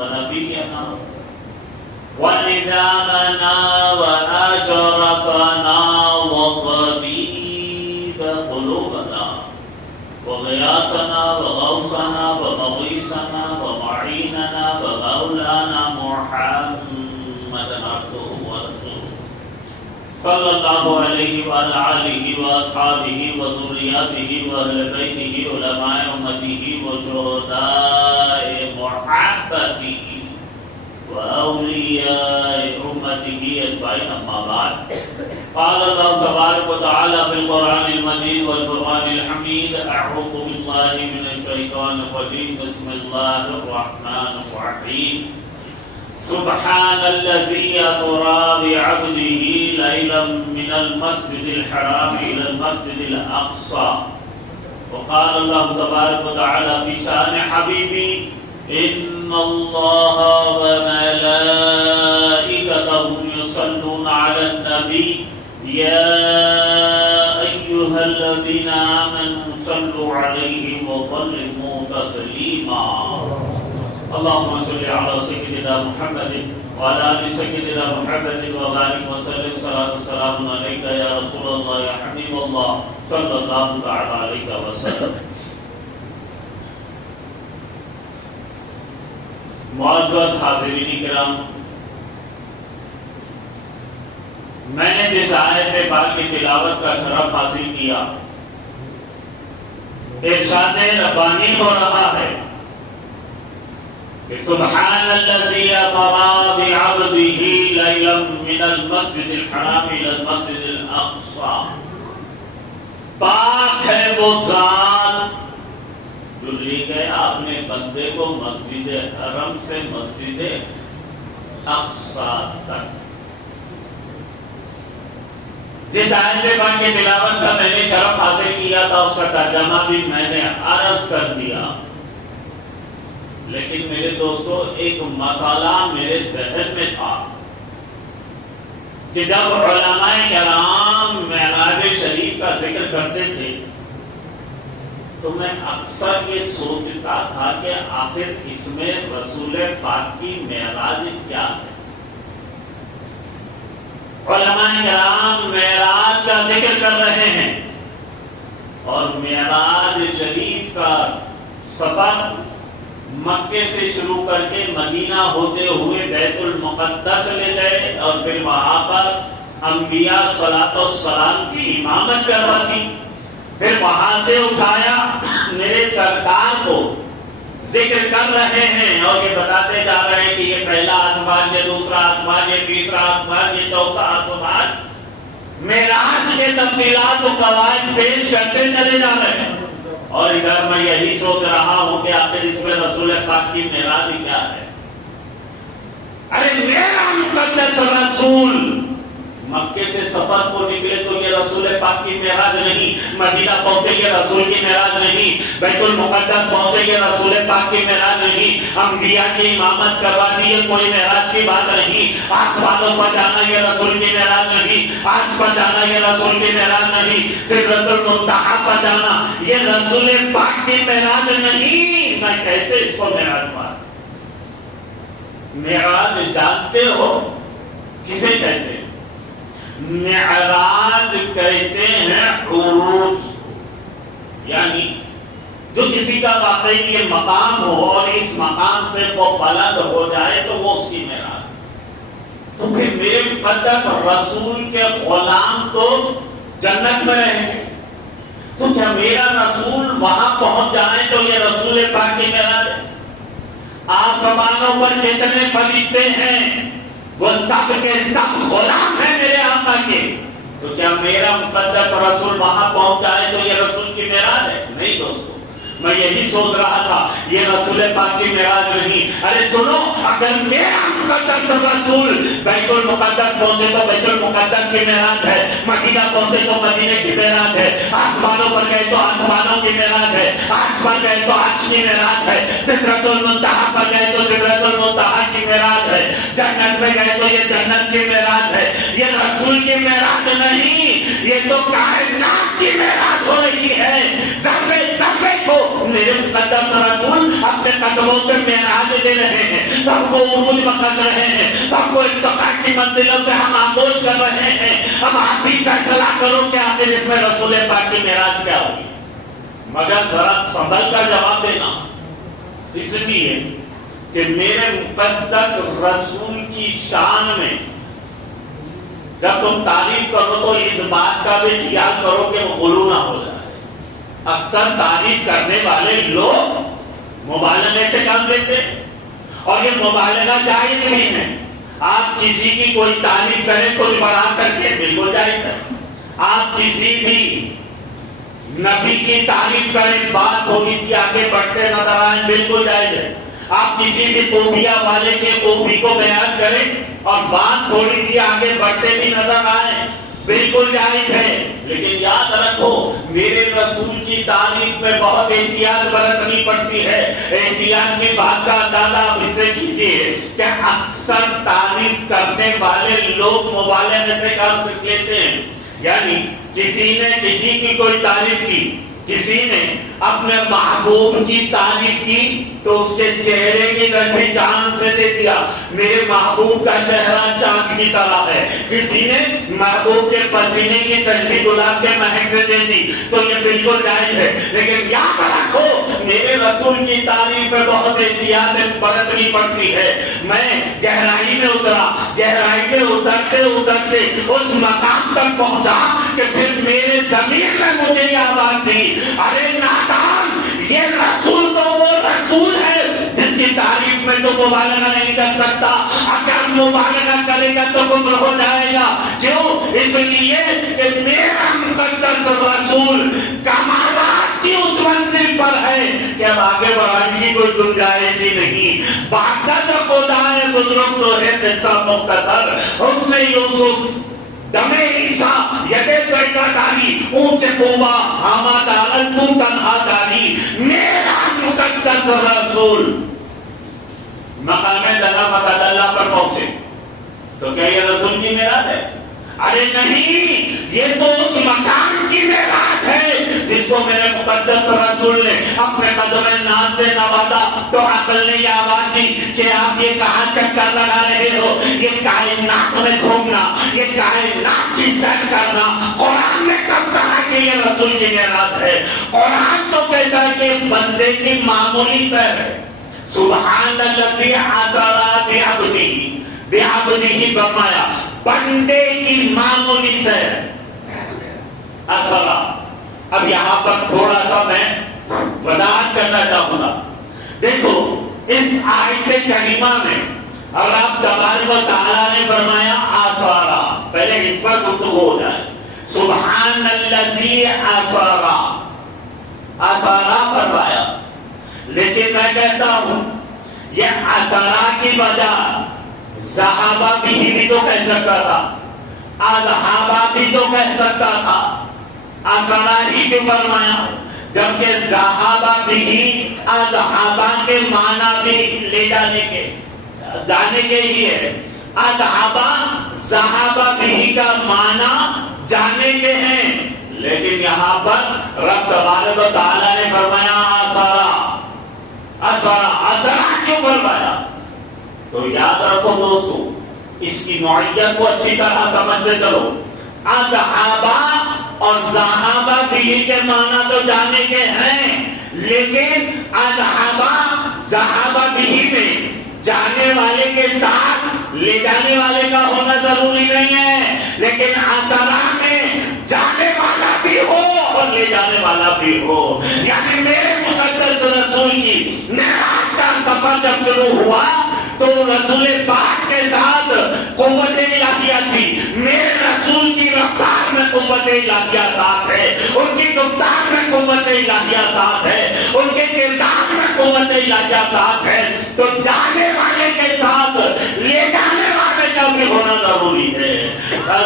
ونبينا ونظامنا وأشرفنا وطبيب قلوبنا وغياثنا وغوثنا ومغيثنا ومعيننا ومولانا محمدا عبده ورسوله صلى الله عليه وعلى آله وأصحابه وذرياته وأهل بيته علماء أمته وشهداء محبته وأولياء أمته أجمعين أما بعد قال الله تبارك وتعالى في القرآن المجيد والقرآن الحميد أعوذ بالله من الشيطان الرجيم بسم الله الرحمن الرحيم سبحان الذي أسرى بعبده ليلا من المسجد الحرام إلى المسجد الأقصى وقال الله تبارك وتعالى في شأن حبيبي إن الله وملائكته يصلون على النبي يا أيها الذين آمنوا صلوا عليه وسلموا تسليما اللهم صل على سيدنا محمد وعلى آل سيدنا محمد وبارك وسلم صلاة وسلام عليك يا رسول الله يا حبيب الله صلى الله تعالى عليه وسلم. معزز حاضرین کرام، میں نے جس آیت پاک کی تلاوت کا شرف حاصل کیا، ارشاد ربانی ہو رہا ہے کہ سبحان الذی اسری بعبدہ لیلا من المسجد الحرام الی المسجد الاقصی. پاک ہے وہ ذات جو لے گیا اپنے بندے کو مسجد حرم سے مسجد اقصی تک. جس آیت پاک کی تلاوت کا میں نے شرف حاصل کیا تھا اس کا ترجمہ بھی میں نے عرض کر دیا، لیکن میرے دوستو ایک مسئلہ میرے ذہن میں تھا کہ جب علماء کرام معراج شریف کا ذکر کرتے تھے تو میں اکثر یہ سوچتا تھا کہ آخر اس میں رسول پاک کی معراج کیا ہے. علماء کرام معراج کا ذکر کر رہے ہیں اور معراج شریف کا سفر مکے سے شروع کر کے مدینہ ہوتے ہوئے بیت المقدس لے گئے اور پھر وہاں پر انبیاء صلاۃ والسلام کی امامت کرواتی، پھر وہاں سے اٹھایا میرے سرکار کو ذکر کر رہے ہیں اور یہ بتاتے جا رہے ہیں کہ یہ پہلا آسمان، یہ دوسرا آسمان، یہ تیسرا آسمان، یہ چوتھا آسمان. معراج کے تفصیلات و قواعد پیش کرتے چلے جا رہے ہیں اور ادھر میں یہی سوچ رہا ہوں کہ آخر اس میں رسول پاک کی معراج کیا ہے. ارے میرا مقدس رسول مکے سے سفر کو نکلے تو یہ رسول پاک کی معراج نہیں، مدینہ پہنچے یہ رسول کی معراج نہیں، بیت المقدس پہنچے یہ رسول پاک کی معراج نہیں، انبیاء کی امامت کروا دی یہ کوئی معراج کی بات نہیں، آسمانوں پر جانا یہ رسول کی معراج نہیں، عرش پر جانا یہ رسول کی معراج نہیں، سدرۃ المنتہا پر جانا یہ رسول پاک کی معراج نہیں. میں کیسے اس کو معراج مان؟ معراج جانتے ہو کسے کہتے ہیں؟ معراج کہتے ہیں عروج، یعنی جو کسی کا واقعی یہ مقام ہو اور اس مقام سے وہ بلند ہو جائے تو وہ اس کی معراج. تو پھر میرے مقدس رسول کے غلام تو جنت میں رہیں گے، تو کیا میرا رسول وہاں پہنچ جائے تو یہ رسول پاک کی معراج ہے؟ آسمانوں پر جتنے فرشتے ہیں وہ سب کے سب غلام ہیں میرے آقا کے، تو کیا میرا مقدس رسول وہاں پہنچ جائے تو یہ رسول کی معراج ہے؟ نہیں دوستو، میں یہی سوچ رہا تھا یہ رسول پاک کی معراج نہیں. ارے سنو، اگر میرا مقدس رسول بیت المقدس پہنچے تو بیت المقدس کی معراج ہے، مدینہ پہنچے تو مدینے کی معراج ہے، آسمانوں پر گئے تو آسمانوں کی معراج ہے، عرش پر گئے تو عرش کی معراج ہے، سدرۃ المنتہا پر گئے تو سدرۃ المنتہا کی معراج ہے، جنت میں گئے تو یہ جنت کی معراج ہے. یہ رسول کی معراج نہیں، یہ تو کائنات کی معراج ہو رہی ہے. ذرے ذرے کو میرے مقدس رسول اپنے قدموں سے معراج دے رہے ہیں، سب کو عروج بخش رہے ہیں، سب کو ارتقاء کی منزلوں سے ہم آغوش کر رہے ہیں۔ اب آپ بھی فیصلہ کرو کہ آخر اس میں رسول پاک کی معراج کیا ہوگی؟ مگر ذرا سنبھل کر جواب دینا، اس لیے کہ میرے مقدس رسول کی شان میں جب تم تعریف کرو تو اس بات کا بھی خیال کرو کہ وہ غلو نہ ہو جائے۔ اکثر تعریف کرنے والے لوگ مبالغے سے کام لیتے ہیں، اور یہ مبالغہ جائز نہیں ہے۔ آپ کسی کی کوئی تعریف کریں کچھ بڑھا کر کے، بالکل جائز ہے۔ آپ کسی بھی نبی کی تعریف کریں، بات تھوڑی سی آگے بڑھتے نظر آئے، بالکل جائز ہے۔ آپ کسی بھی خوبیاں والے کے خوبی کو بیان کریں اور بات تھوڑی سی آگے بڑھتے بھی نظر آئے، بالکل جائز ہے۔ لیکن یاد رکھو میرے رسول کی تعریف میں بہت احتیاط برتنی پڑتی ہے۔ احتیاط کی بات کا اندازہ آپ اس سے کیجیے کہ اکثر تعریف کرنے والے لوگ مبالغے سے کام لیتے ہیں، یعنی کسی نے کسی کی کوئی تعریف کی، کسی نے اپنے محبوب کی تعریف کی تو اس کے چہرے کی تشبیہ چاند سے دے دیا، میرے محبوب کا چہرہ چاند کی طرح ہے۔ کسی نے محبوب کے پسینے کی تشبیہ گلاب کے مہک سے دے دی، تو یہ بالکل جائز ہے۔ لیکن یاد رکھو میرے رسول کی تعریف میں بہت احتیاط برتنی پڑتی ہے۔ میں گہرائی میں اترا، گہرائی میں اترتے اترتے اس مقام تک پہنچا کہ پھر میرے ضمیر میں مجھے یہ آواز دی، ارے نادان، یہ رسول تو وہ رسول ہے جس کی تعریف میں تو مبالغہ نہیں کر سکتا، اگر مبالغہ کرے گا تو کفر ہو جائے گا۔ کیوں؟ اس لیے کہ میرا مقدس رسول کمالات کی اس منزل پر ہے کہ اب آگے بڑھانے کی کوئی گنجائش ہی نہیں۔ باقی خدا ہے بزرگ تو ہے قصہ مختصر، حسن یوسف دم عیسیٰ یدے بیٹا داری اونچے کوبا آماد آلن تو تنہا داری، میرا مقدس رسول مقام دلہ اللہ پر پہنچے تو کیا یہ رسول کی معراج ہے؟ ارے نہیں، یہ تو اس مقام کی معراج ہے جس کو میرے مقدس رسول نے اپنے قدم ناز سے نوازا۔ تو عقل نے یہ آواز دی کہ آپ یہ کہاں چکر لگا رہے ہو، یہ کائنات میں گھومنا، یہ کائنات کی سیر کرنا قرآن نے کب کہا کہ یہ رسول کی معراج ہے؟ قرآن تو کہتا ہے کہ بندے کی معمولی سیر ہے۔ سبحان الذی اسری بعبدہ فرمایا بندے کی معمولی سیر اسرا۔ اب یہاں پر تھوڑا سا میں وضاحت کرنا چاہوں گا۔ دیکھو اس آیت کریمہ میں اور آپ تبارک و تعالیٰ نے فرمایا آسارا، پہلے اس پر گفتگو ہو جائے۔ سبحان الذی آسارا، آسارا فرمایا، لیکن میں کہتا ہوں یہ آسارا کی وجہ ذہابہ بھی تو کہہ سکتا تھا، اذہابہ بھی تو کہہ سکتا تھا، آسارا ہی کیوں فرمایا؟ جبکہ ذہابہ بھی اذہابہ کے معنی بھی لے جانے کے ہی ہے۔ اذہابہ ذہابہ بھی کا معنی جانے کے ہیں، لیکن یہاں پر رب تبارک و تعالیٰ نے فرمایا آسارا، آسارا، آسارا کیوں فرمایا؟ تو یاد رکھو دوستو، اس کی نوعیت کو اچھی طرح سمجھتے چلو۔ اذہابہ اور ذہابہ بھی کے معنی تو جانے کے ہیں، لیکن اذہابہ ذہابہ بھی میں جانے والے کے ساتھ لے جانے والے کا ہونا ضروری نہیں ہے، لیکن آسارا میں جانے والا بھی ہو اور لے جانے والا بھی ہو۔ یعنی میرے مقدس رسول کی معراج کا سفر جب شروع ہوا تو رسول پاک کے ساتھ قوت الہیہ تھی، میرے رسول کی رفتار میں قوت الہیہ ساتھ ہے، ان کی گفتار میں قوت الہیہ ساتھ ہے، ان کے کردار میں قوت الہیہ ساتھ ہے۔ تو جانے والے کے ساتھ لے جانے والے کا بھی ہونا ضروری ہے۔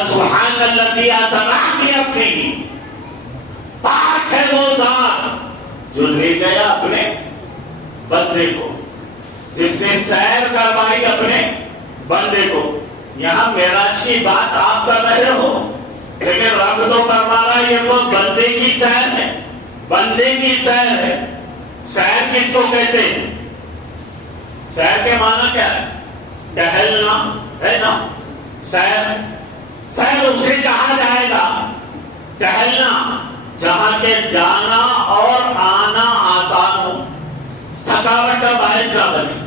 سبحان الذی اسری بعبدہ، پاک ہے وہ ذات جو لے گیا اپنے بندے کو، جس نے سیر کروائی اپنے بندے کو۔ یہاں معراج کی بات آپ کر رہے ہو، لیکن رب تو فرما رہا ہے یہ تو بندے کی سیر ہے، بندے کی سیر ہے۔ سیر کس کو کہتے ہیں؟ سیر کے معنی کیا ہے؟ ٹہلنا ہے نا. سیر سیر اسے کہا جائے گا ٹہلنا جہاں کے جانا اور آنا آسان ہو، تھکاوٹ کا باعث نہ بنے.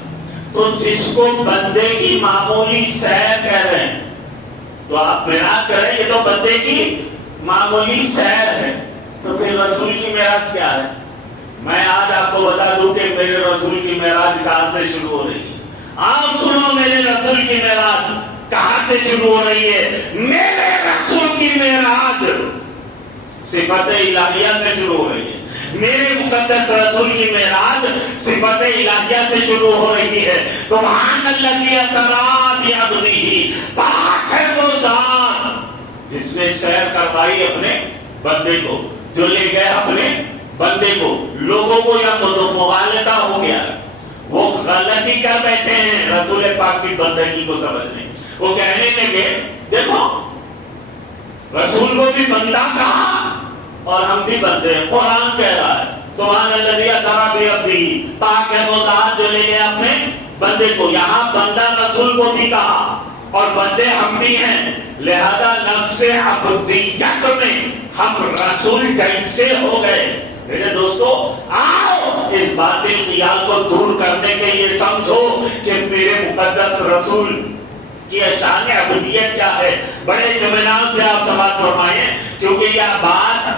تو جس کو بندے کی معمولی سیر کہہ رہے ہیں تو آپ معراج کریں، یہ تو بندے کی معمولی سیر ہے. تو پھر رسول کی معراج کیا ہے؟ میں آج آپ کو بتا دوں کہ میرے رسول کی معراج کہاں سے شروع ہو رہی ہے. آپ سنو میرے رسول کی معراج کہاں سے شروع ہو رہی ہے. میرے رسول کی معراج صفت الہیہ سے شروع ہو رہی ہے. میرے مقدس رسول کی معراج صفت الہیہ سے شروع ہو رہی ہے. سبحان الذی اسری بعبدہ، پاک ہے وہ ذات جس نے سیر کروائی اپنے بندے کو، جو لے گئے اپنے بندے کو. لوگوں کو یا تو مغالطہ ہو گیا، وہ غلطی کر بیٹھے ہیں رسول پاک کی بندگی کو سمجھنے. وہ کہنے لگے دیکھو رسول کو بھی بندہ کہا اور ہم بھی بندے ہیں. قرآن کہہ رہا ہے سبحان الذی اسری بعبدہ، پاک ہے وہ ذات جو لے گئے اپنے بندے کو. یہاں بندہ رسول کو بھی کہا اور بندے ہم بھی ہیں، لہذا نفس عبودیت میں ہم رسول جیسے ہو گئے. میرے دوستو آؤ اس باطل خیال کو دور کرنے کے لیے سمجھو کہ میرے مقدس رسول کی شان عبودیت کیا ہے. بڑے اطمینان سے آپ سماعت فرمائیں کیونکہ یہ بات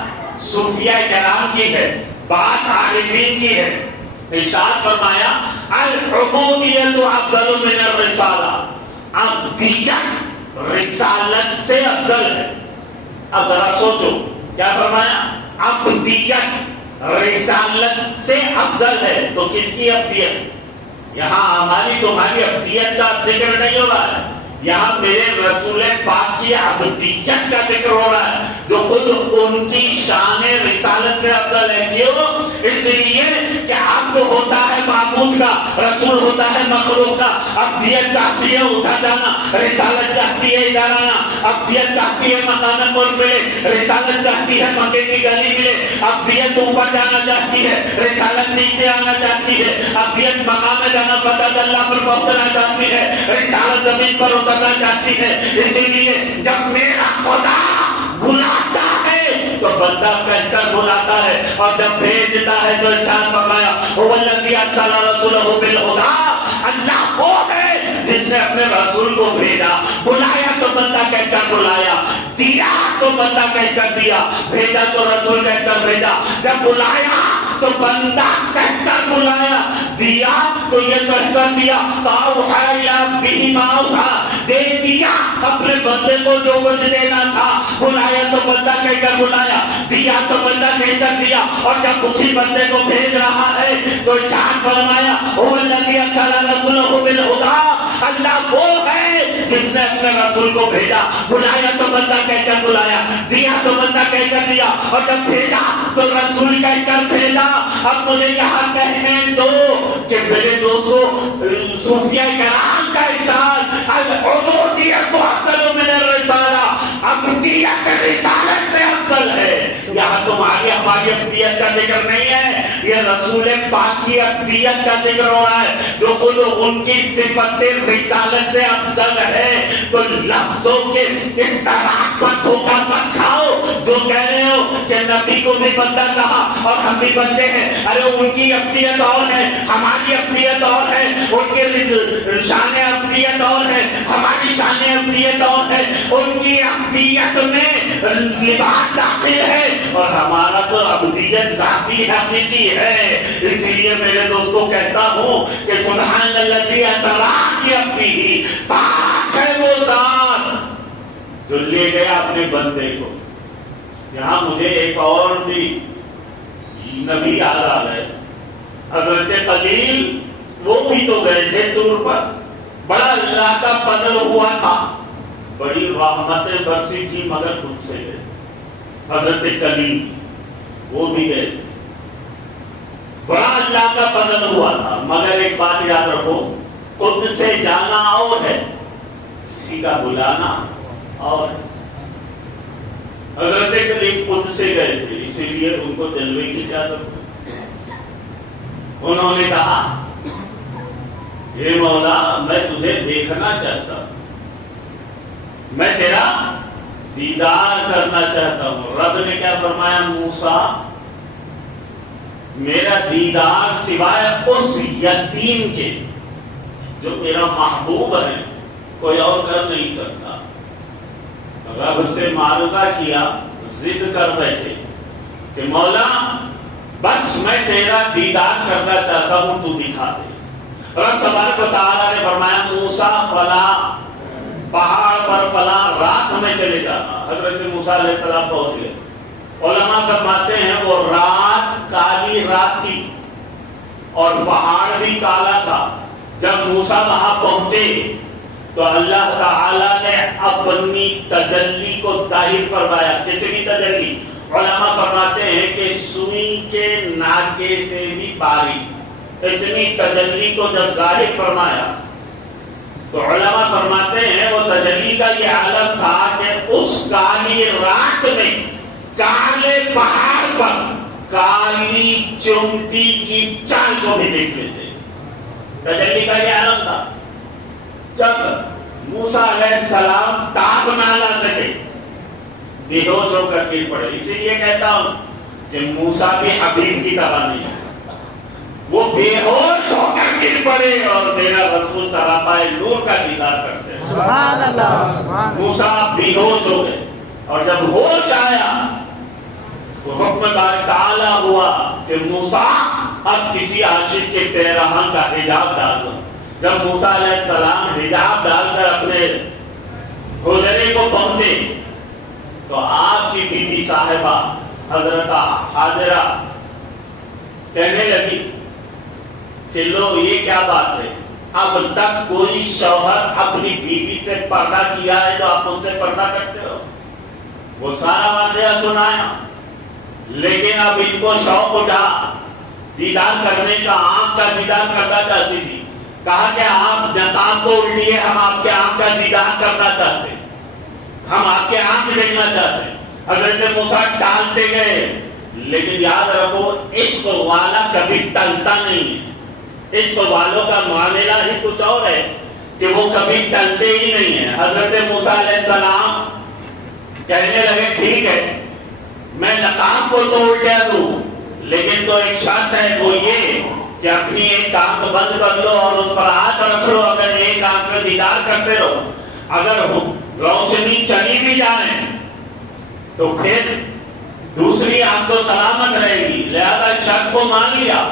صوفیہ کرام کی ہے، بات عارفین کی ہے. ارشاد فرمایا العبودیت افضل من الرسالہ، عبودیت رسالت سے افضل ہے. اب ذرا سوچو کیا فرمایا؟ عبودیت رسالت سے افضل ہے. تو کس کی عبودیت؟ یہاں ہماری تمہاری عبودیت کا ذکر نہیں ہو رہا ہے، یہاں میرے رسول پاک کی عبودیت کا ذکر ہو رہا ہے جو خود ان کی شان رسالت سے افضل ہے. کیوں؟ اس لیے کہ عبد ہوتا ہے معبود کا، رسول ہوتا ہے مخلوق کا. عبودیت چاہتی ہے اٹھا جانا، رسالت چاہتی ہے ادھر آنا. عبودیت چاہتی ہے مکان ملک ملے، رسالت چاہتی ہے مکے کی گلی ملے. عبودیت اوپر جانا چاہتی ہے، رسالت نیچے آنا چاہتی ہے. عبودیت مقام جانا فتح اللہ پر پہنچنا چاہتی ہے، رسالت زمین پر اترنا چاہتی ہے. اسی لیے جب میرا خدا بلاتا ہے تو بندہ کہہ کر بلاتا ہے، اور جب بھیجتا ہے تو ارشاد فرمایا هو الذی ارسل رسولہ بالہدی، اللہ وہ ہے جس نے اپنے رسول کو بھیجا. بلایا تو بندہ کہہ کر بلایا، دیا تو بندہ کہہ کر دیا، بھیجا تو رسول کہہ کر بھیجا. جب بلایا تو بندہ کہہ کر بلایا، دیا تو یہ کہہ کر دیا فاوحی الی عبدہ ما اوحی، دے دیا اپنے بندے کو جو کچھ دینا تھا. بلایا تو بندہ کہہ کر بلایا، دیا تو بندہ کہہ کر دیا. اور جب اسی بندے کو بھیج رہا ہے تو ارشاد فرمایا هو الذی ارسل رسولہ بالہدی، اللہ وہ ہے جس نے اپنے رسول کو بھیجا. بلایا تو بندہ کہہ کر بلایا، دیا تو بندہ کہہ کر دیا، اور جب بھیجا تو رسول کہہ کر بھیجا. اب مجھے یہاں کہنے دو کہ میرے دوستو صوفیہ کرام کا ارشاد العبودیت افضل من الرسالہ، عبودیت رسالت سے افضل ہے. یہاں تمہاری ہماری عبودیت کا ذکر نہیں ہے، یہ رسول پاک کی عبودیت کا ذکر ہو رہا ہے جو خود ان کی صفت رسالت سے افضل ہے. تو لفظوں کے اختلاف پر دھوکہ مت کھاؤ. جو کہہ رہے ہو کہ نبی کو بھی بندہ کہا اور ہم بھی بندے ہیں، ارے ان کی عبودیت اور ہے، ہماری عبودیت اور ہے. ان کے شان عبودیت اور ہے، ہماری شان عبودیت اور ہے. ان کی عبودیت میں لباس داخل ہے اور ہمارا تو عبودیت ذاتی حقیقی ہے. اس لیے میرے دوستوں کہتا ہوں کہ سبحان الذی اسری بعبدہ، پاک ہے وہ ذات جو لے گیا اپنے بندے کو. یہاں مجھے ایک اور بھی نبی یاد آ گئے، حضرت خلیل. وہ بھی تو گئے تھے طور پر، بڑا اللہ کا فضل ہوا تھا، بڑی رحمتیں برسی تھی مگر خود سے گئے. حضرت خلیل وہ بھی گئے، بڑا اللہ کا فضل ہوا تھا. مگر ایک بات یاد رکھو، خود سے جانا اور ہے، کسی کا بلانا اور ہے. حضرت خلیل خود سے گئے تھے، اسی لیے ان کو جلوے کی اجازت. انہوں نے کہا اے مولا میں تجھے دیکھنا چاہتا ہوں، میں تیرا دیدار کرنا چاہتا ہوں۔ رب نے کیا فرمایا؟ موسیٰ میرا دیدار سوائے اس یتیم کے جو میرا محبوب ہے کوئی اور کر نہیں سکتا۔ رب سے معلومہ کیا، ضد کر بیٹھے کہ مولا بس میں تیرا دیدار کرنا چاہتا ہوں، تو دکھا دے۔ رب تبارک و تعالیٰ نے فرمایا موسیٰ فلاں پہاڑ پر فلاں رات میں چلے جانا۔ حضرت موسیٰ علیہ السلام پہنچ گئے۔ علماء فرماتے ہیں وہ رات کالی رات تھی اور پہاڑ بھی کالا تھا۔ جب موسیٰ وہاں پہنچے تو اللہ تعالیٰ نے اپنی تجلی کو ظاہر فرمایا۔ کتنی تجلی؟ علماء فرماتے ہیں کہ سوئی کے ناکے سے بھی باریک، اتنی تجلی کو جب ظاہر فرمایا تو علماء فرماتے ہیں وہ تجلی کا یہ عالم تھا کہ اس کالی رات میں کالے پہاڑ پر کالی چمٹی کی چال کو بھی دیکھ لیتے۔ تجلی کا یہ عالم تھا۔ جب موسیٰ علیہ السلام تاب نہ لا سکے، بے ہوش ہو کر گر پڑے۔ اسی لیے کہتا ہوں کہ موسیٰ بھی حبیب کی طرح نہیں، وہ بے ہوش ہو کر گر پڑے اور میرا رسول سراپائے نور کا دیدار کرتے ہیں۔ سبحان اللہ، موسیٰ بے ہوش ہو گئے اور جب ہوش آیا تو حکم باری تعالیٰ ہوا کہ موسیٰ اب کسی عاشق کے پیرہن کا حجاب ڈال دو۔ جب موسیٰ علیہ السلام حجاب ڈال کر اپنے حجرے کو پہنچے تو آپ کی بی بی صاحبہ حضرت حاجرہ کہنے لگی کہ لو یہ کیا بات ہے، اب تک کوئی شوہر اپنی بیوی سے پردہ کیا ہے تو آپ ان سے پردہ کرتے ہو؟ وہ سارا واقعہ سنایا، لیکن اب ان کو شوق اٹھا دیدار کرنے کا، آنکھ کا دیدار کرنا چاہتی تھی۔ کہا کہ آپ نقاب کو الٹیے، ہم آپ کے آنکھ کا دیدار کرنا چاہتے، ہم آپ کے آنکھ دیکھنا چاہتے۔ حضرت موسیٰ ٹالتے گئے، لیکن یاد رکھو عشق والا کبھی ٹلتا نہیں ہے۔ عشق والوں کا معاملہ ہی کچھ اور ہے کہ وہ کبھی ٹلتے ہی نہیں ہیں۔ حضرت موسیٰ علیہ السلام کہنے لگے ٹھیک ہے میں نقاب کو تو الٹا دوں، لیکن تو ایک شرط ہے، وہ یہ کہ اپنی ایک آنکھ بند کر لو اور اس پر ہاتھ رکھ لو، اگر ایک آنکھ سے دیدار کرتے رہو، اگر روشنی چلی بھی جائے تو پھر دوسری آنکھ تو سلامت رہے گی۔ لہذا شرط کو مان لیا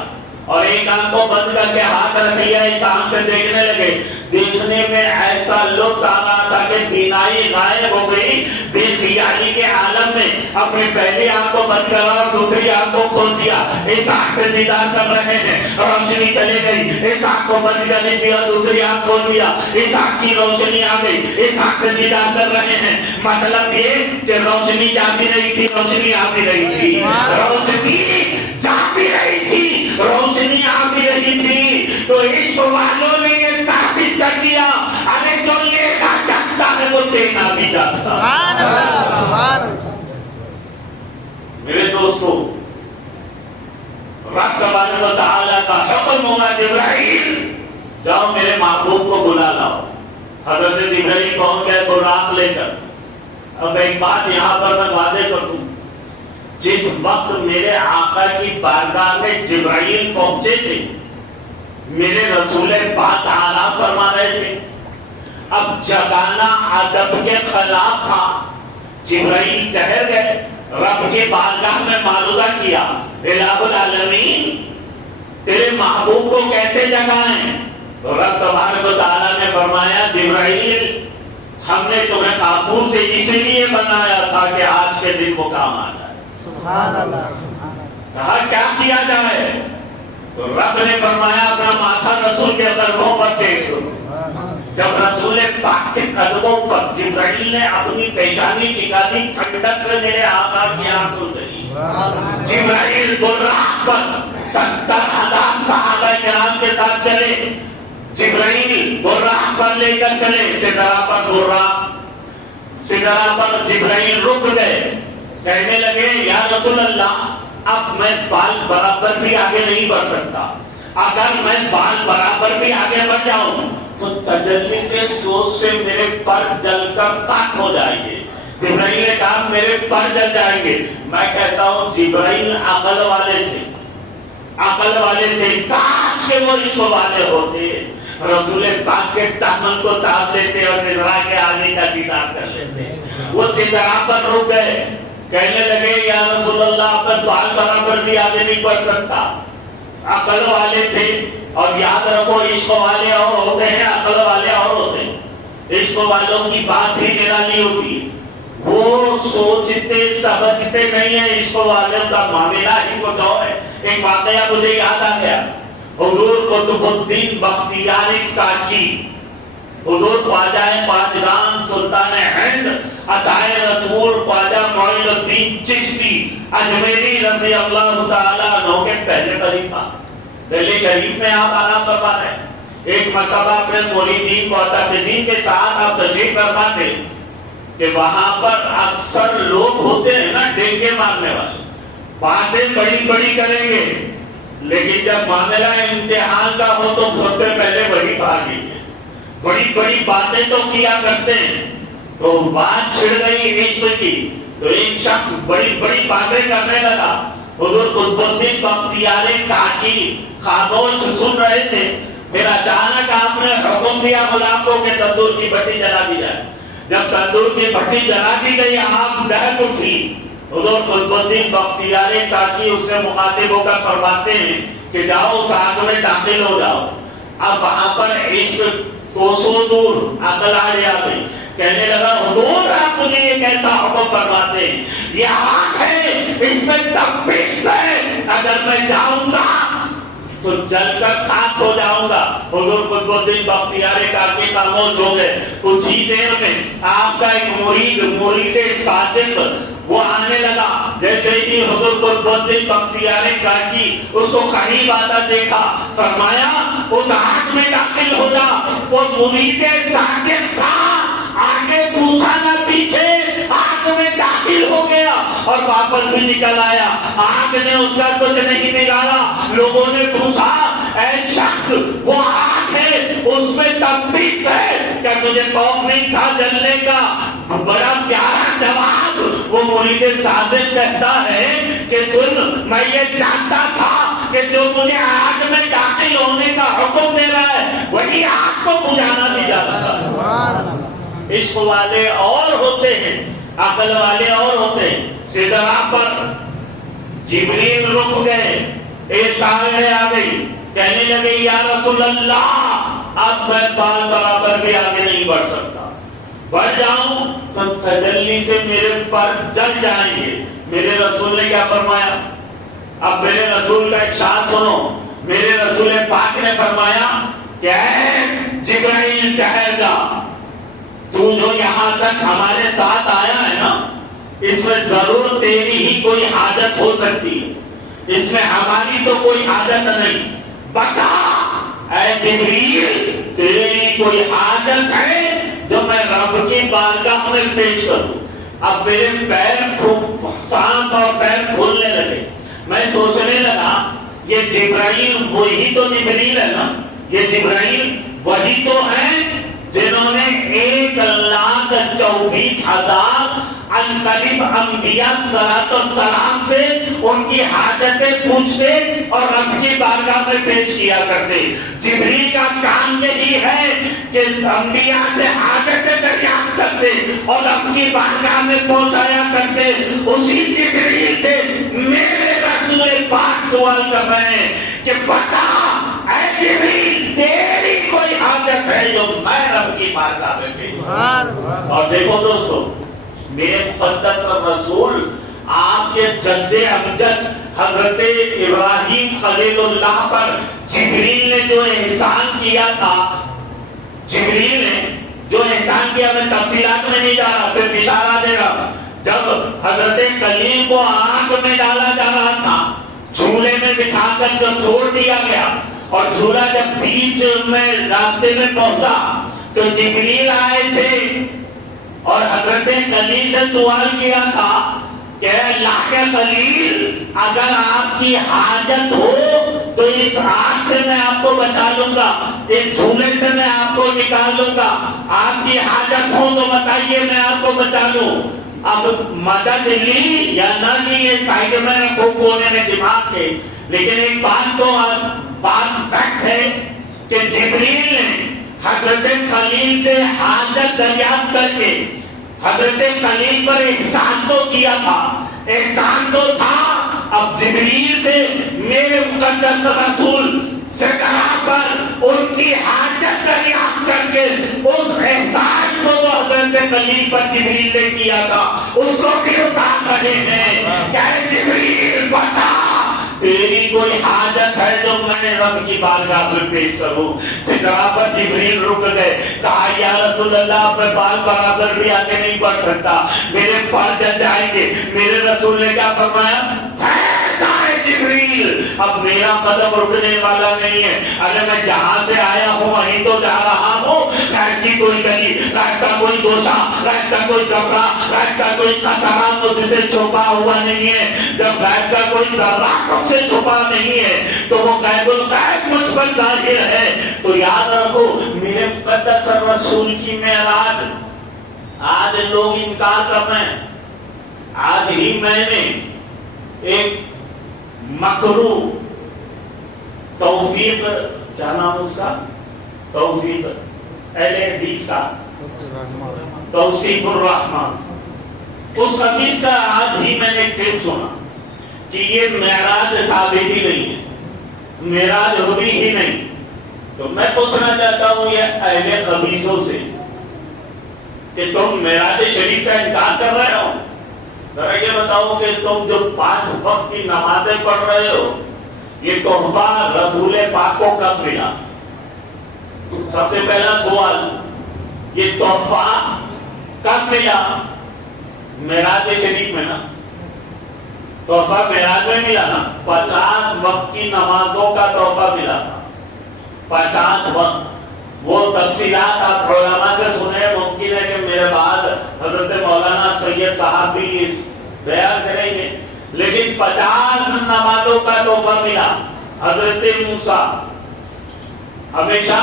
اور ایک آنکھ کو بند کر کے ہاتھ رکھ لیا، اس آنکھ سے دیکھنے لگے۔ دیکھنے میں ایسا لطف آ رہا تھا کہ بینائی غائب ہو گئی، بے خیالی کے عالم میں اپنی پہلی آنکھ کو بند کرا اور دوسری آنکھ کو کھول دیا۔ اس آنکھ سے دیدار کر رہے ہیں، روشنی چلی گئی، اس آنکھ کو بند کر دیا، دوسری آنکھ کھول دیا، اس آنکھ کی روشنی آ گئی، اس آنکھ سے دیدار کر رہے ہیں۔ مطلب یہ کہ روشنی جا بھی رہی تھی، روشنی آ بھی رہی تھی، روشنی جا بھی رہی تھی، روشنی آ بھی رہی تھی۔ تو عشق والوں نے یہ ثابت کر دیا، ارے جو لینا چاہتا ہے وہ دینا بھی جاتا۔ سبحان اللہ، سبحان اللہ۔ میرے دوستو، رب تبارک و تعالیٰ کا حکم ہوا جبرائیل جاؤ میرے محبوب کو بلا لاؤ۔ حضرت جبرائیل پہنچ گئے براق لے کر۔ اب ایک بات یہاں پر میں واضح کر دوں، جس وقت میرے آقا کی بارگاہ میں جبرائیل پہنچے تھے، میرے رسول پاک آرام فرما رہے تھے۔ اب جگانا ادب کے خلاف تھا۔ جبرائیل ٹہر گئے، رب کے بارگاہ میں معروضہ کیا، الہ العالمین تیرے محبوب کو کیسے جگائیں؟ تو رب تبارک و تعالیٰ نے فرمایا جبرائیل ہم نے تمہیں کافور سے اس لیے بنایا تھا کہ آج کے دن وہ کام آ جائے۔ سبحان اللہ، سبحان اللہ۔ کہا کیا کیا جائے؟ تو رب نے فرمایا اپنا ماتھا رسول کے قدموں پر ٹیک دو۔ جب رسول پاک کے قدموں پر جبرائیل نے اپنی پیشانی ٹکا دی، ٹھنڈک سے میرے آقا کی آنکھ کھل گئی۔ جبرائیل براق پر 70,000 صحابہ کرام کے ساتھ چلے، جبرائیل براق پر لے کر چلے، سدرہ پر براق، سدرہ پر جبرائیل رک گئے، کہنے لگے یا رسول اللہ اب میں بال برابر بھی آگے نہیں بڑھ سکتا، اگر میں بال برابر بھی آگے بڑھ جاؤں تو تجلی کے سوچ سے میرے پر جل کر خاک ہو جائیں گے. جبرائیل نے کہا میرے پر جل جائیں گے. میں کہتا ہوں جبرائیل عقل والے تھے, عقل والے تھے. کاش کے وہ عشق والے ہوتے, رسول پاک کے تحمل کو تاب لیتے اور سدرا کے آگے کا دیدار کر لیتے. وہ سدرا پر رک گئے, کہنے لگے یا رسول اللہ اپنے بال برابر بھی آگے نہیں بڑھ سکتا. عقل والے تھے. اور یاد رکھو عشق والے اور ہوتے ہیں, عقل والے اور ہوتے ہیں. عشق والوں کی بات ہی نرالی ہوتی ہے, وہ سوچتے سمجھتے نہیں ہیں. عشق والوں کا معاملہ ہی کچھ اور ہے. ایک واقعہ مجھے یاد آ گیا. حضور قطب الدین بختیار کاکی, حضور خواجہ پاجگان سلطان ہند عطائے رسول خواجہ معین الدین چشتی اجمیری رضی اللہ تعالیٰ عنہ کے پہلے خلیفہ دہلی شریف میں آپ آرام فرما رہے ہیں. ایک مرتبہ اپنے مریدین معتقدین کے ساتھ آپ تشریف فرما تھے کہ وہاں پر اکثر لوگ ہوتے ہیں نا ڈنگے مارنے والے, باتیں بڑی بڑی کریں گے, لیکن جب معاملہ امتحان کا ہو تو سب سے پہلے وہی بھاگ لیجیے. بڑی بڑی باتیں تو کیا کرتے ہیں. تو بات چھڑ گئی عشق کی, تو ایک شخص بڑی بڑی باتیں کرنے لگا. حضور قطب الدین بختیار کاکی خاموش سن رہے تھے. پھر اچانک آپ نے حکم دیا غلام کو کہ تندور کی بتی جلا دی جائے. جب تندور کی بتی جلا دی گئی آپ دہک اٹھی. حضور قطب الدین بختیار کاکی اس سے مخاطب ہو کر فرماتے ہیں کہ جاؤ اس آگ میں داخل ہو جاؤ. اب وہاں پر عشق کوسوں دور عقل آ گئی. کہنے لگا حضور آپ مجھے یہ کیسا حکم فرماتے ہیں, یہ آگ ہے, اس میں تپش ہے, اگر میں جاؤں گا تو جل کر خاک ہو جاؤں گا. حضور قطب الدین بختیار کاکی خاموش ہو گئے. کچھ ہی دیر میں آپ کا ایک مرید صادق وہ آنے لگا. جیسے ہی حضور قطب الدین بختیار کاکی اس کو قریب آتا دیکھا, فرمایا اس آگ میں داخل ہو جا. وہ مرید صادق تھا, آگے پوچھا نہ پیچھے, آگ میں داخل ہو گیا اور واپس بھی نکل آیا. آگ نے اس کا کچھ نہیں بگاڑا. لوگوں نے پوچھا اے شخص وہ آگ ہے, اس میں تپش ہے, کیا تجھے خوف نہیں تھا جلنے کا؟ بڑا پیارا جواب وہ مرید صادق کہتا ہے کہ سن, میں یہ جانتا تھا کہ جو مجھے آگ میں داخل ہونے کا حکم دے رہا ہے وہی آگ کو بجھانا بھی جانتا تھا. عشق والے اور ہوتے ہیں, عقل والے اور ہوتے ہیں. سدرا پر جبریل رک گئے, ایک آئے آ گئی, کہنے لگے یا رسول اللہ اب میں بال برابر بھی آگے نہیں بڑھ سکتا, بڑھ جاؤں تو تجلی سے میرے پر جل جائیں گے. میرے رسول نے کیا فرمایا؟ اب میرے رسول کا ایک شان سنو. میرے رسول پاک نے فرمایا کہ اے جبرائیل کہے گا تو جو یہاں تک ہمارے ساتھ آیا ہے نا, اس میں ضرور تیری ہی کوئی حاجت ہو سکتی ہے, اس میں ہماری تو کوئی حاجت نہیں. بتا اے جبریل تیری کوئی حاجت ہے جو میں رب کی بارگاہ میں پیش کروں. اب میرے پیر سانس اور پیر کھولنے لگے. میں سوچنے لگا یہ جبرائیل وہی تو جبریل ہے نا, یہ جبرائیل وہی تو ہے جنہوں نے 1,24,000 انقریب انبیاء صلاۃ السلام سے ان کی حاجتیں پوچھتے اور رب کی بارگاہ میں پیش کیا کرتے. جبریل کا کام یہی ہے کہ انبیاء سے حاجتیں دریافت کرتے اور رب کی بارگاہ میں پہنچایا کرتے. اسی جبریل سے میرے رسول پاک سوال کر رہے ہیں کہ بتا اے جبریل تیری کوئی حاجت ہے جو میں رب کی بارگاہ میں پیش کروں. اور دیکھو دوستو, میرے مقدس رسول آپ کے جد امجد حضرت ابراہیم خلیل اللہ پر جبریل نے جو احسان کیا تھا, جبریل نے جو احسان کیا, میں تفصیلات میں نہیں جا رہا, صرف اشارہ دے رہا. جب حضرت کلیم کو آگ میں ڈالا جا رہا تھا, جھولے میں بٹھا کر جب چھوڑ دیا گیا اور جھولا جب بیچ میں راستے میں پہنچا تو جبریل آئے تھے اور حضرت کلیم سے سوال کیا تھا کہ اللہ کے خلیل اگر آپ کی حاجت ہو تو اس آگ سے میں آپ کو بچا لوں گا، اس جھولے سے میں آپ کو نکال لوں گا، آپ کی حاجت ہو تو بتائیے میں آپ کو بچا لوں۔ اب مدد لی یا نہ لی یہ سائڈ میں رکھو کونے میں دماغ کے، لیکن ایک بات تو بات فیکٹ ہے کہ جبریل نے حضرت خلیل سے حاجت دریافت کر کے حضرت خلیل پر احسان تو کیا تھا، احسان تو تھا، اب جبریل سے میرے مقدس رسول سرکار پر ان کی حاجت دریافت کر کے اس احسان کو وہ حضرت خلیل پر جبریل نے کیا تھا اس کو بھی اتار رہے ہیں۔ کیا جبریل بتا تیری کوئی حاجت ہے جو میں رب کی بارگاہ میں پیش کروں؟ سدرا پر جبریل رک گئے، کہا یا رسول اللہ میں بال برابر بھی آگے نہیں بڑھ سکتا، میرے پار جل جائیں گے۔ میرے رسول نے کیا فرمایا؟ جبریل اب میرا قدم رکنے والا نہیں ہے، اگر میں جہاں سے آیا ہوں وہیں تو جا رہا ہوں، غیب کی کوئی گلی، غیب کا کوئی گوشہ، غیب کا کوئی ذرہ، غیب کا کوئی قطرہ مجھ سے چھپا ہوا نہیں ہے۔ جب غیب کا کوئی ذرہ مجھ سے چھپا نہیں ہے تو وہ غیب الغیب مجھ پر ظاہر ہے۔ تو یاد رکھو میرے مقدس رسول کی معراج آج لوگ انکار کر رہے ہیں۔ آج ہی میں نے ایک مکرو توفیق، کیا نام اس کا، توفیق اہل حدیث کا توصیف الرحمن، اس حدیث کا آج ہی میں نے ایک ٹیپ سنا کہ یہ معراج ثابت ہی نہیں ہے، معراج ہوئی ہی نہیں۔ تو میں پوچھنا چاہتا ہوں یہ اہل قبیصوں سے کہ تم معراج شریف کا انکار کر رہے ہو، ذرا یہ بتاؤ کہ تم جو 5 وقت کی نمازیں پڑھ رہے ہو یہ تحفہ رسول پاک کو کب ملا؟ سب سے پہلا سوال، یہ تحفہ کب ملا؟ معراج شریف میں نا، تحفہ معراج میں ملا نا، 50 وقت کی نمازوں کا تحفہ ملا تھا، 50 وقت۔ وہ تفصیلات آپ علماء سے سنیں، ممکن ہے کہ میرے بعد حضرت مولانا سید صاحب بھی اس بیان کریں گے، لیکن 50 نمازوں کا تحفہ ملا۔ حضرت موسیٰ ہمیشہ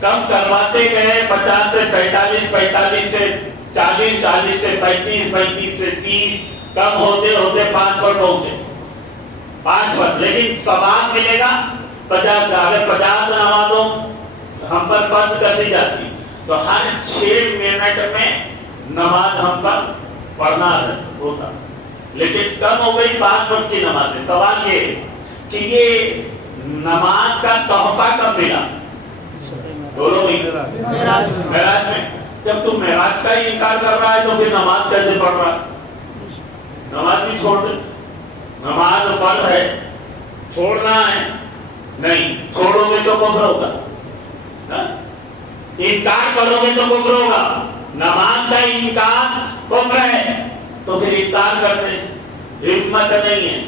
کم کرواتے گئے، 50 سے 45، 45 سے 40، 40 سے 35، 35 سے 30، کم ہوتے ہوتے 5 پر پہنچے، 5 پر، لیکن ثواب ملے گا 50 سے۔ اگر 50 نمازوں ہم پر فرض کر دی جاتی تو ہر 6 منٹ میں نماز ہم پر پڑھنا ہوتا، لیکن کم ہو گئی 5 وقت کی نماز۔ سوال یہ ہے کہ یہ نماز کا تحفہ کب ملا؟ بولو معراج میں۔ جب تم معراج کا ہی انکار کر رہا ہے تو پھر نماز کیسے پڑھ رہا ہے؟ نماز بھی چھوڑ دے، نماز فرض ہے، چھوڑنا ہے نہیں، چھوڑو گے تو کفر ہوگا، انکار کرو گے تو کفر ہوگا۔ نماز کا انکار کفر ہے تو پھر انکار کرتے ہمت نہیں ہے،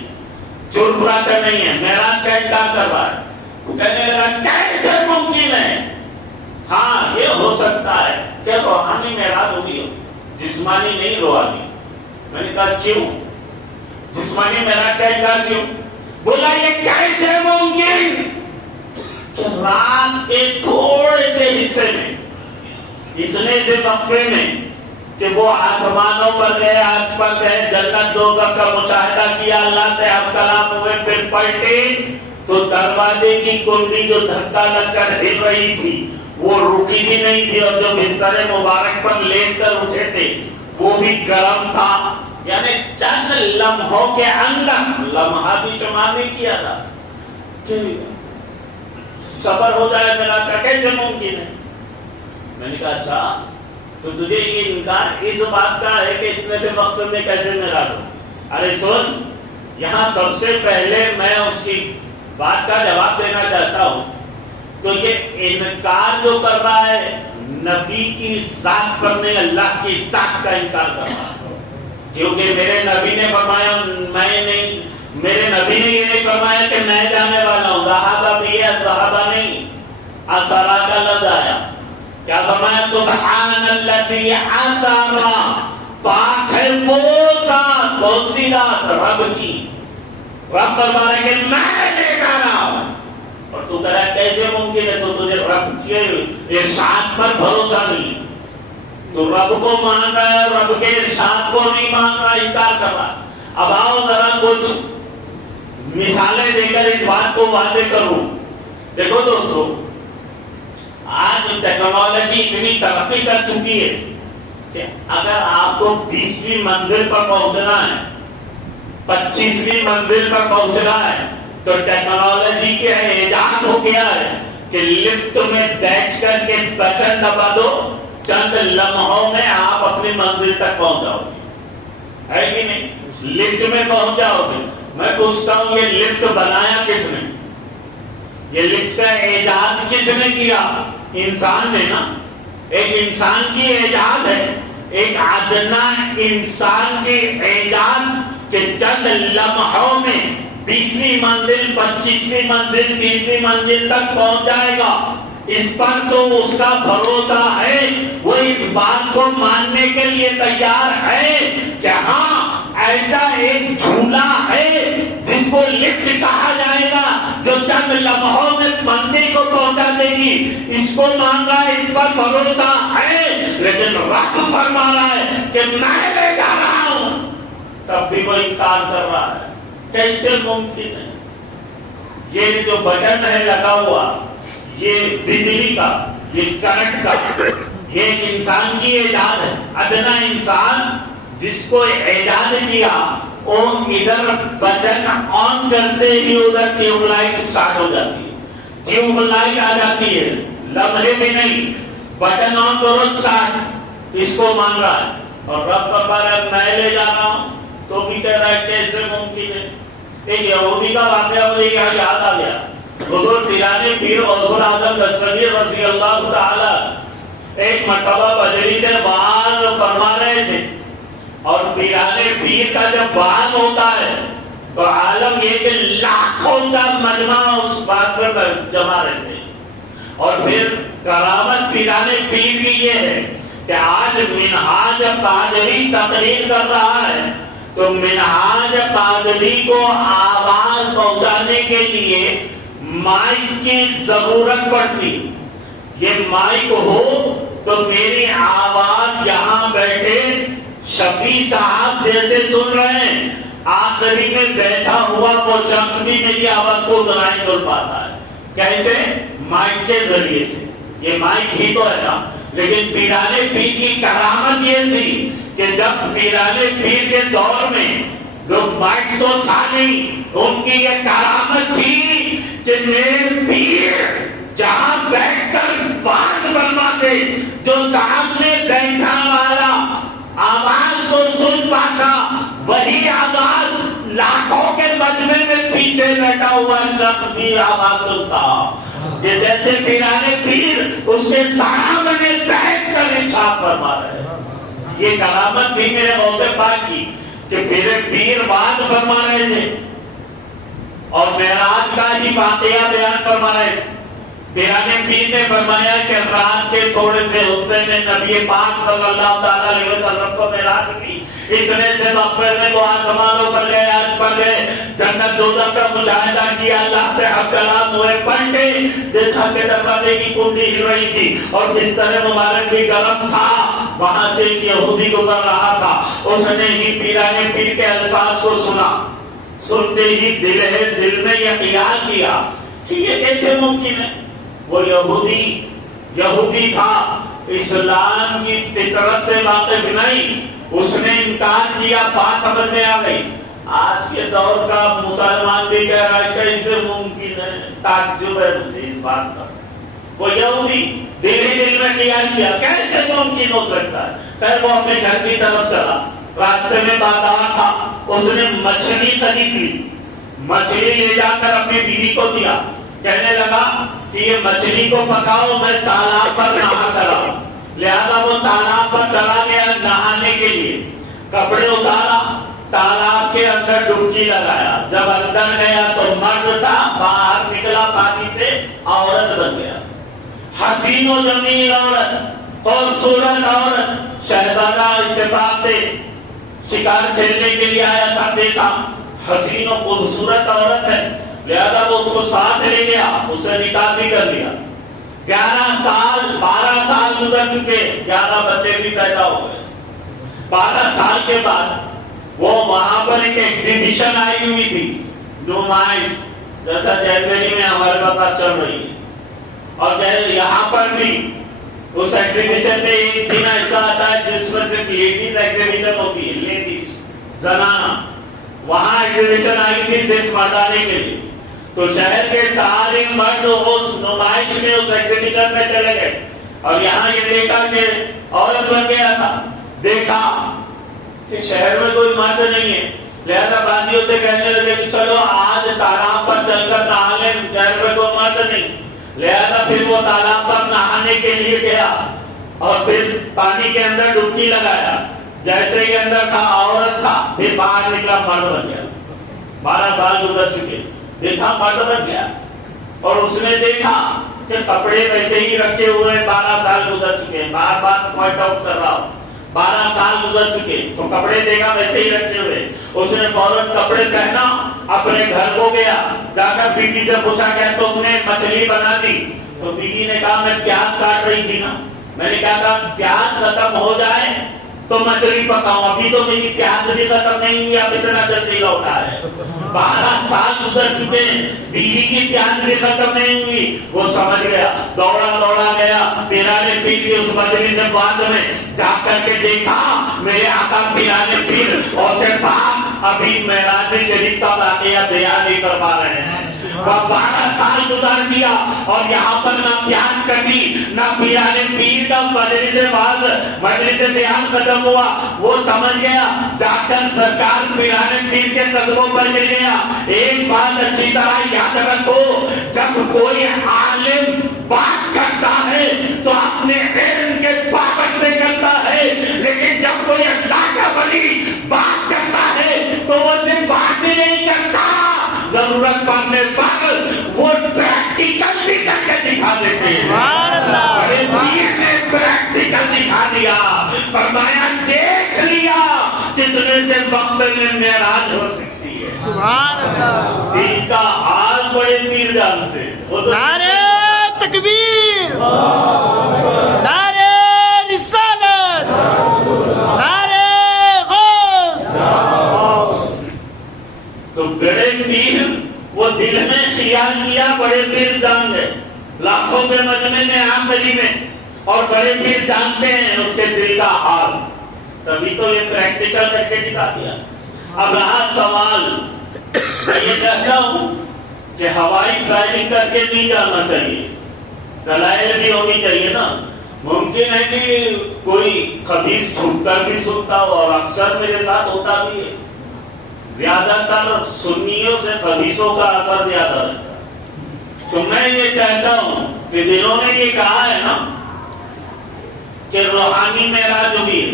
جرأت نہیں ہے۔ معراج کا انکار کر رہا ہے، کہنے لگا کیسے ممکن ہے؟ ہاں یہ ہو سکتا ہے کہ روحانی معراج ہوگی ہو، جسمانی نہیں روحانی۔ میں نے کہا کیوں؟ جسمانی معراج کا انکار کیوں؟ بولا یہ کیسے ممکن کہ رات کے تھوڑے سے حصے میں، اتنے سے وقفے میں کہ وہ آسمانوں پر گئے، آج پر گئے، جنت دوزخ کا مشاہدہ کیا، اللہ سے اب کلام ہوئے، پھر پلٹے تو دروازے کی کنڈی جو دھکا لگ کر ہل رہی تھی وہ رکی بھی نہیں تھی، اور جو بستر مبارک پر لیٹ کر اٹھے تھے وہ بھی گرم تھا۔ یعنی چند لمحوں کے اندر، لمحہ بھی شمار نہیں کیا تھا کہ سفر ہو جائے میرا، کیسے ممکن ہے؟ میں نے کہا اچھا تو تجھے یہ انکار اس بات کا ہے کہ اتنے سے مقصد میں کیسے میرا دو؟ ارے سن، یہاں سب سے پہلے میں اس کی بات کا جواب دینا چاہتا ہوں۔ تو یہ انکار جو کر رہا ہے نبی کی ذات پر نہیں، اللہ کی ذات کا انکار کر رہا ہے، کیونکہ میرے نبی نے فرمایا میں نہیں، میرے نبی نے یہ نہیں فرمایا کہ میں جانے والا ہوں، ذہابہ بھی ہے، ذہابہ نہیں، اثرا کا لفظ آیا، کیا فرمایا؟ سبحان الذی اثرا، پاک ہے وہ ذات، کون سی ذات؟ رب کی، رب فرما رہے کہ میں لے کر رہا ہوں، اور تو کہہ رہا ہے کیسے ممکن ہے؟ تو تجھے رب کے ارشاد پر بھروسہ نہیں، تو رب کو مان رہا ہے، رب کے ارشاد کو نہیں مان رہا، انکار کر رہا۔ اب آؤ ذرا کچھ مثالیں دے کر اس بات کو واضح کروں۔ دیکھو دوستو، آج ٹیکنالوجی اتنی ترقی کر چکی ہے کہ اگر آپ کو 20ویں منزل پر پہنچنا ہے، 25ویں منزل پر پہنچنا ہے، تو ٹیکنالوجی کے ایجاد ہو گیا ہے کہ لفٹ میں بیٹھ کر کے بٹن دبا دو، چند لمحوں میں آپ اپنی منزل تک پہنچ جاؤ گے، ہے کہ نہیں؟ لفٹ میں پہنچ جاؤ گے۔ میں پوچھتا ہوں یہ لفٹ بنایا کس نے؟ یہ لفٹ کا ایجاد کس نے کیا؟ انسان نے نا۔ ایک انسان کی ایجاد ہے، ایک ادنا انسان کی ایجاد کہ چند لمحوں میں 20ویں منزل، 25ویں منزل، 30ویں منزل تک پہنچ جائے گا۔ اس پر تو اس کا بھروسہ ہے، وہ اس بات کو ماننے کے لیے تیار ہے کہ ہاں ایسا ایک جھولا ہے جس کو لفٹ کہا جائے گا، جو چند لمحوں میں منزل کو پہنچا دے گی۔ اس کو مان رہا ہے، اس پر بھروسہ ہے، لیکن رب فرما رہا ہے کہ میں لے جا رہا ہوں، تب بھی وہ انکار کر رہا ہے۔ کیسے ممکن ہے؟ یہ جو بٹن ہے لگا ہوا، یہ بجلی کا، یہ کرنٹ کا، یہ ایک انسان کی ایجاد ہے، ادنا انسان جس کو ایجاد کیا، وہ ادھر بٹن آن کرتے ہی ادھر ٹیوب لائٹ سٹارٹ ہو جاتی ہے، ٹیوب لائٹ آ جاتی ہے، لمحے بھی نہیں، بٹن آن کرو سٹارٹ۔ اس کو مان رہا ہے، اور رب فرما رہا ہے میں لے جا رہا ہوں، تو بھی کہہ رہا ہے کیسے ممکن ہے؟ ایک یہودی کا واقعہ مجھے یہاں یاد آ گیا۔ حضور پیرانے پیر غوث الاعظم دستگیر رضی اللہ تعالی ایک مرتبہ بجری سے وعظ فرما رہے تھے، اور پیرانے پیر کا جب وعظ ہوتا ہے تو عالم یہ کہ لاکھوں کا مجمع اس بات پر جمع رہتے ہیں۔ اور پھر کرامت پیرانے پیر کی یہ ہے کہ آج منہاج قادری تقریر کر رہا ہے، تو منہاج قادری کو آواز پہنچانے کے لیے مائک کی ضرورت پڑتی۔ یہ مائک ہو تو میری آواز یہاں بیٹھے شفیع صاحب جیسے سن رہے ہیں، آخری میں بیٹھا ہوا وہ شخص بھی میری آواز کو اتنا ہی سن پاتا ہے۔ کیسے؟ مائک کے ذریعے سے۔ یہ مائک ہی تو ہے نا۔ لیکن پیرانے پیر کی کرامت یہ تھی کہ جب پیرانے پیر کے دور میں جو مائک تو تھا نہیں، ان کی یہ کرامت تھی کہ میرے پیر جہاں بیٹھ کر وعظ فرماتے، جو سامنے بیٹھا والا آواز کو سن پاتا، وہی آواز لاکھوں کے مجمع میں پیچھے بیٹھا ہوا شخص بھی آواز سنتا۔ یہ جیسے پیرانے پیر اس کے سامنے بیٹھ کر ارشاد فرما رہے ہیں۔ یہ کرامت تھی میرے غوث پاک کی کہ میرے پیر وعظ فرما رہے تھے اور معراج کا ہی واقعہ بیان فرما رہے تھے۔ پیرانے پیر نے فرمایا کہ رات کے تھوڑے سے حصے میں نبی پاک صلی اللہ تعالیٰ علیہ وسلم کو معراج کی، اتنے سے مغفرت میں وہ آسمانوں پر گئے، عرش پر گئے، جنت دوزخ کا مشاہدہ کیا، اللہ سے حق کلام ہوئے، پلٹے، دیکھا کہ دروازے کی کنڈی ہل رہی تھی اور بستر مبارک بھی گرم تھا، وہاں سے ایک یہودی گزر رہا تھا، اس نے ہی پیرانے پیر کے الفاظ کو سنا، سنتے ہی دل میں یہ خیال کیا کہ یہ کیسے ممکن ہے؟ وہ یہودی تھا، اسلام کی فطرت سے واقف نہیں، اس نے انکار کیا، بات سمجھ میں آ گئی۔ آج کے دور کا مسلمان بھی کہہ رہا ہے کیسے ممکن ہے؟ تعجب ہے مجھے اس بات کا۔ وہ یہودی دل ہی دل میں خیال کیا کیسے ممکن ہو سکتا ہے؟ پھر وہ اپنے گھر کی طرف چلا، راستے میں بازار تھا، اس نے مچھلی خرید لی، مچھلی لے جا کر اپنی بیوی کو دیا، کہنے لگا کہ یہ مچھلی کو پکاؤ، میں تالاب پر نہا کر آؤں۔ لہذا وہ تالاب پر چلا گیا نہانے کے لیے، کپڑے اتارا، تالاب کے اندر ڈبکی لگایا، جب اندر گیا تو مرد تھا، باہر نکلا پانی سے عورت بن گیا، حسین و جمیل عورت، خوبصورت عورت۔ شہزادہ اتفاق سے شکار کھیلنے کے لیے آیا تھا، دیکھا حسین و خوبصورت عورت ہے، لہذا وہ اس کو ساتھ لے گیا، اس سے نکاح بھی کر لیا۔ 12 سال گزر چکے، 11 بچے بھی پیدا ہو گئے۔ 12 سال کے بعد وہ وہاں پر ایک ایگزیبیشن آئی ہوئی تھی، نمائش، جیسا جنوری میں ہمارے پاس چل رہی ہے، اور یہاں پر بھی اس ایگزیبیشن میں ایک دن ایسا آتا ہے جس میں صرف لیڈیز ایگزیبیشن ہوتی ہے، لیڈیز، زنانہ۔ وہاں ایگزیبیشن آئی تھی صرف مردانے کے لیے، تو شہر کے سارے مرد اس نمائش میں، اس ایگزیبیشن میں چلے گئے، اور یہاں یہ دیکھا کہ عورت بن گیا تھا۔ دیکھا کہ شہر میں کوئی مرد نہیں ہے، لہذا باندیوں سے کہنے لگے کہ چلو آج تالاب پر چل کر نہا لیں، شہر میں کوئی مرد نہیں۔ لہذا پھر وہ تالاب پر نہانے کے لیے گیا اور پھر پانی کے اندر ڈبکی لگایا، جیسے ہی اندر تھا عورت تھا، پھر باہر نکلا مرد بن گیا۔ 12 سال گزر چکے، دیکھا مرد بن گیا، اور اس نے دیکھا کہ کپڑے ویسے ہی رکھے ہوئے، 12 سال گزر چکے، بار بار پوائنٹ آؤٹ کر رہا ہوں، 12 سال گزر چکے، تو کپڑے دیکھا ویسے ہی رکھے ہوئے۔ اس نے فوراً کپڑے پہنا، اپنے گھر کو گیا، جا کر بیوی سے پوچھا کہ تم نے مچھلی بنا دی؟ تو بیوی نے کہا میں پیاز کاٹ رہی تھی نا، میں نے کہا تھا پیاز ختم ہو جائے تو مچھلی پکاؤں، ابھی تو میری پیاز بھی ختم نہیں ہوئی، اب اتنا جلدی لوٹا ہے۔ 12 سال گزر چکے، بیوی کی پیاز بھی ختم نہیں ہوئی۔ وہ سمجھ گیا، دوڑا گیا پیرانے پیر کی اس مجلس بعد میں جا کر کے دیکھا میرے آقا پیرانے پیر اور سے پاک ابھی معراج شریف کا واقعہ بیان نہیں کر پا رہے ہیں۔ 12 سال گزار دیا اور یہاں پر نہ پیاز کٹی، نہ پیرانے پیر کا مجلس بیان ختم ہوا۔ وہ سمجھ گیا، جا کر سرکار پیرانے پیر کے قدموں پر گر گیا۔ ایک بات اچھی طرح یاد رکھو، جب کوئی عالم بات کرتا ہے تو اپنے علم کے پاور سے کرتا ہے، لیکن جب کوئی اللہ کا ولی بات کرتا ہے تو وہ صرف بات ہی نہیں کرتا، ضرورت پڑنے پر وہ پریکٹیکل بھی کر کے دکھا دیتے ہیں۔ بڑے پیر نے پریکٹیکل دکھا دیا، فرمایا دیکھ لیا کتنے سے وقت میں معراج ہو سکتی ہے۔ سبحان اللہ، دین کا حال بڑے پیر جانتے ہیں۔ نعرہ تکبیر، نعرہ رسالت، نعرہ غوث۔ تو بڑے پیر وہ دل میں خیال کیا، بڑے پیر جان گئے لاکھوں کے مجمع میں، عام گلی میں، اور بڑے پیر جانتے ہیں اس کے دل کا حال، تبھی تو یہ پریکٹیکل کر کے دکھا دیا۔ اب رہا سوال، میں یہ کہتا ہوں کہ ہوائی فائرنگ کر کے نہیں جانا چاہیے، دلائل بھی ہونی چاہیے نا۔ ممکن ہے کہ کوئی خبیث چھپ کر بھی سنتا ہو، اور اکثر میرے ساتھ ہوتا بھی ہے، زیادہ تر سنیوں سے خبیثوں کا اثر زیادہ رہتا ہے۔ تو میں یہ کہتا ہوں کہ جنہوں نے یہ کہا ہے نا کہ روحانی معراج ہوئی ہے،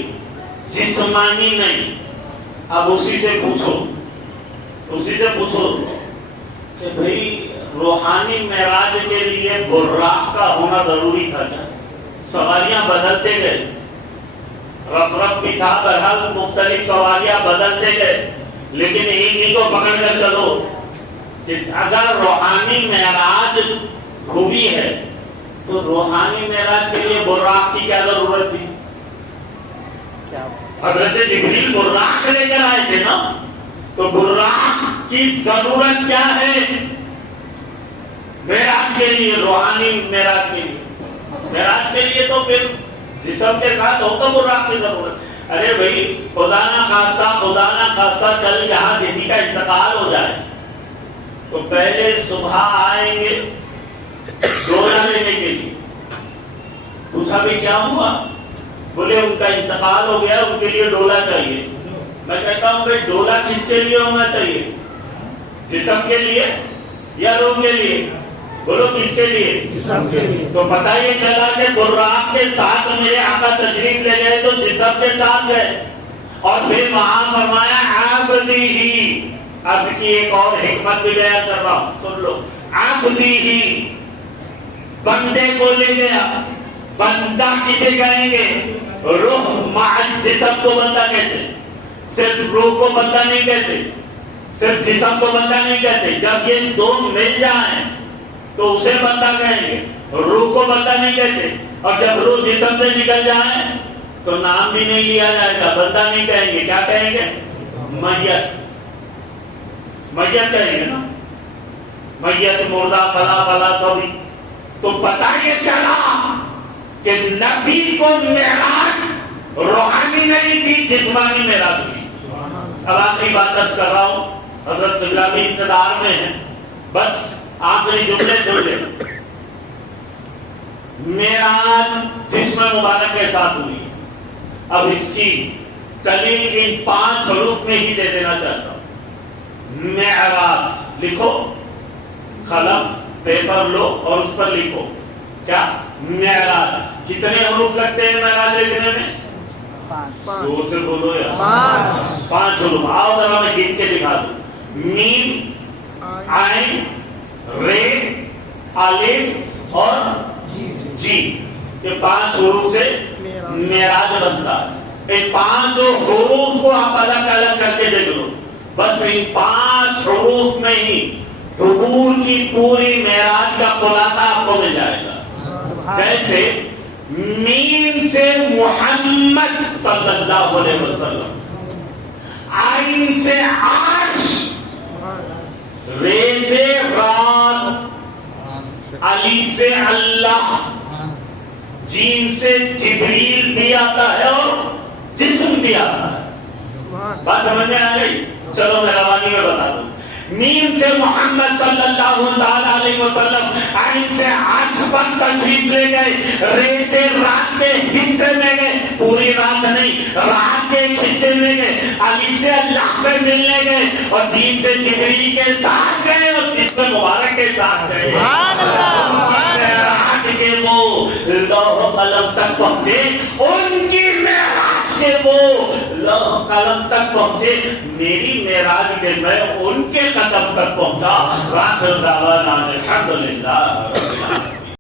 جسمانی نہیں، اب اسی سے پوچھو کہ بھئی روحانی معراج کے لیے براق کا ہونا ضروری تھا کیا؟ سواریاں بدلتے گئے، رف بھی تھا، بہرحال مختلف سواریاں بدلتے گئے، لیکن ایک ہی کو پکڑ کر چلو کہ اگر روحانی معراج ہوئی ہے تو روحانی معراج کے لیے براق کی کیا ضرورت تھی؟ حضرت جبریل براق لے کر آئے تھے نا، تو براق کی ضرورت کیا ہے معراج کے لیے، روحانی معراج کے لیے؟ معراج کے لیے تو پھر جسم کے ساتھ ہو تو براق کی ضرورت۔ ارے بھائی خدا نہ خواستہ کل یہاں کسی کا انتقال ہو جائے تو پہلے صبح آئیں گے ڈولا لینے کے لیے۔ پوچھا بھی کیا ہوا؟ بولے ان کا انتقال ہو گیا، ان کے لیے ڈولا چاہیے۔ میں کہتا ہوں بھائی ڈولا کس کے لیے ہونا چاہیے، جسم کے لیے یا روح کے لیے؟ بولو کس کے لیے؟ جسم کے لیے۔ تو پتہ یہ چلا کہ براق کے ساتھ میرے آقا تشریف لے گئے تو جسم کے ساتھ گئے، اور پھر وہاں فرمایا عبدی ہی۔ اب کی ایک اور حکمت بھی بیان کر رہا ہوں، سن لو۔ عبدی ہی، بندے کو لے گیا۔ بندہ کسے کہیں گے؟ روح مع جسم کو بندہ کہتے، صرف روح کو بندہ نہیں کہتے، صرف جسم کو بندہ نہیں کہتے، جب یہ دو مل جائیں تو اسے بندہ کہیں گے، روح کو بندہ نہیں کہتے، اور جب روح جسم سے نکل جائے تو نام بھی نہیں لیا جائے گا، بندہ نہیں کہیں گے، کیا کہیں گے؟ میت، میت کہیں گے نا، میت مردہ فلا فلا سبھی۔ تو پتہ یہ چلا کہ نبی کو معراج روحانی نہیں تھی، جسمانی معراج تھی۔ اب آخری بات عرض کر رہا ہوں، حضرت قبلہ بھی انتظار میں ہیں، بس آخری جملے سن لیں۔ معراج جسم مبارک کے ساتھ ہوئی، اب اس کی دلیل ان 5 حروف میں ہی دے دینا چاہتا ہوں۔ معراج لکھو، قلم پیپر لو اور اس پر لکھو کیا؟ معراج۔ کتنے حروف لگتے ہیں معراج لکھنے میں؟ 2 سے بولو یا 5 حروف۔ آؤ ذرا میں گن کے دکھا دوں۔ میم، عین، رے، الف اور جی، یہ 5 حروف سے معراج بنتا ہے۔ ان 5 حروف کو آپ الگ الگ کر کے دیکھ لو، بس ان 5 حروف میں ہی حضور کی پوری معراج کا خلاصہ آپ کو مل جائے گا۔ جیسے میم سے محمد صلی اللہ علیہ وسلم، عین سے عرش، رے سے رات، الف سے اللہ، جیم سے جبریل بھی آتا ہے اور جسم بھی آتا ہے۔ بات سمجھ میں آ گئی؟ چلو میں روانی میں بتا دوں۔ میم سے محمد صلی اللہ علیہ وسلم، عین سے عرش پر تشریف لے گئے، رے سے رات کے حصے میں گئے، پوری رات نہیں، رات کے ایک حصے میں گئے، الف سے اللہ سے ملنے گئے، اور جیم سے جبریل کے ساتھ گئے اور جسم مبارک کے ساتھ گئے۔ سبحان اللہ، سبحان اللہ۔ معراج کے وہ لوح و قلم تک پہنچے، ان کی معراج کے وہ لوح و قلم تک پہنچے، میری معراج کے میں ان کے قدم تک پہنچا۔ آخر دعوانا الحمدللہ۔